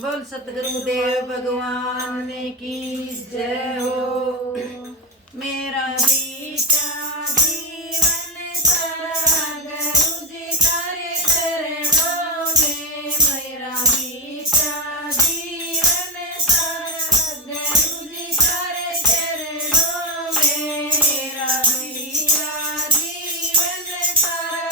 बोल सतगुरु देव भगवान की जय हो। मेरा बीता जीवन सारा गुरु जी तारे चरणों में, मेरा बीता जीवन सारा गुरु जी तारे चरणों में, मेरा बीता जीवन सारा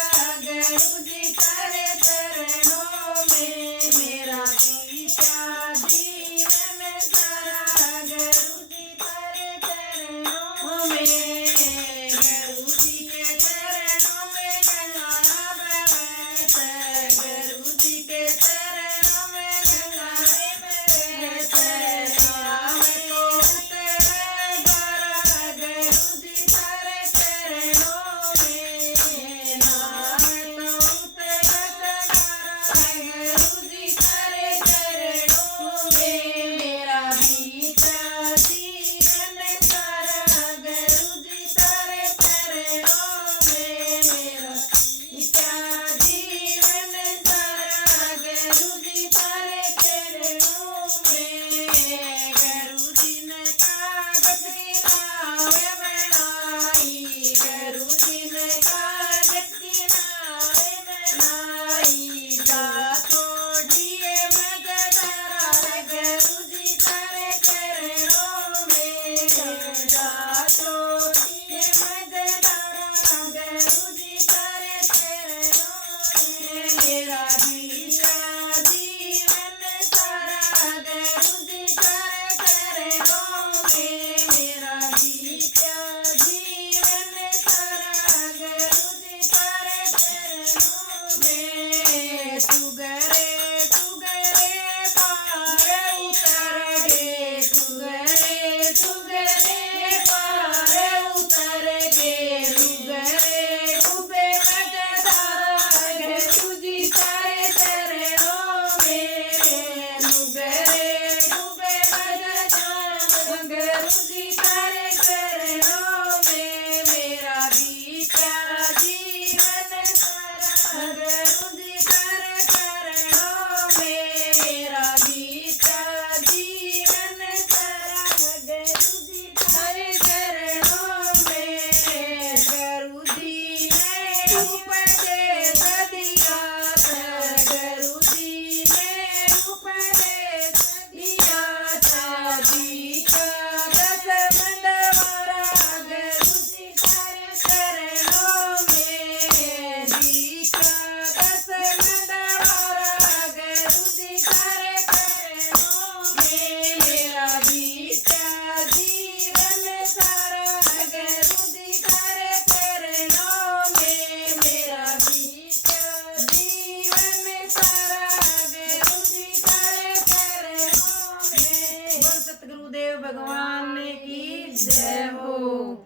गुरु जी तारे चरणों में, मेरा बीता जीवन सारा गुरु जी तारे चरणों में, गुरु जी के चरणों में गंगा बहत, गुरु जी के चरणों में गंगा बहत, नाम को उतरे द्वारा गुरु जी तारे चरणों में, नाम तो उतरे द्वारा गुरु जी तारे चरणों में, मेरा बीता जीवन सारा गुरु जी तारे चरणों में, मेरा बीता जीवन सारा गुरु जी तारे चरणों में, गुरु जी ने कागज की नाव बनाई, गुरु जी ने कागज की नाव बनाई, छोड़िए मगधारा गुरु जी तारे चरणों में, छोड़िए मगधारा गुरु जी तारे चरणों में, मेरा बीता जीवन सारा गुरु जी तारे चरणों में, मेरा बीता जीवन सारा गुरु जी तारे चरणों में, सुगरे सुगरे पार उतर गे, सुगरे सुगरे पार उतर गे, लुगरे डूबे मगधारा गुरु जी तारे चरणों में, लुगरे डूबे मगधारा गुरु जी तारे चरणों में, मेरा बीता जीवन सारा गुरु जी तारे चरणों में, मेरा बीता जीवन सारा गुरु जी तारे चरणों में, गुरु जी ने उपदेश दिया था, गुरु जी ने उपदेश दिया था, बीता दस मंडवारा गुरु जी तारे चरणों में, बीता दस मंडवारा गुरु जी तारे चरणों में, मेरा बीता जीवन सारा गुरु जी तारे चरणों में, मेरा बीता जीवन सारा गुरु जी तारे चरणों में। बोल सतगुरु देव भगवान की जय हो।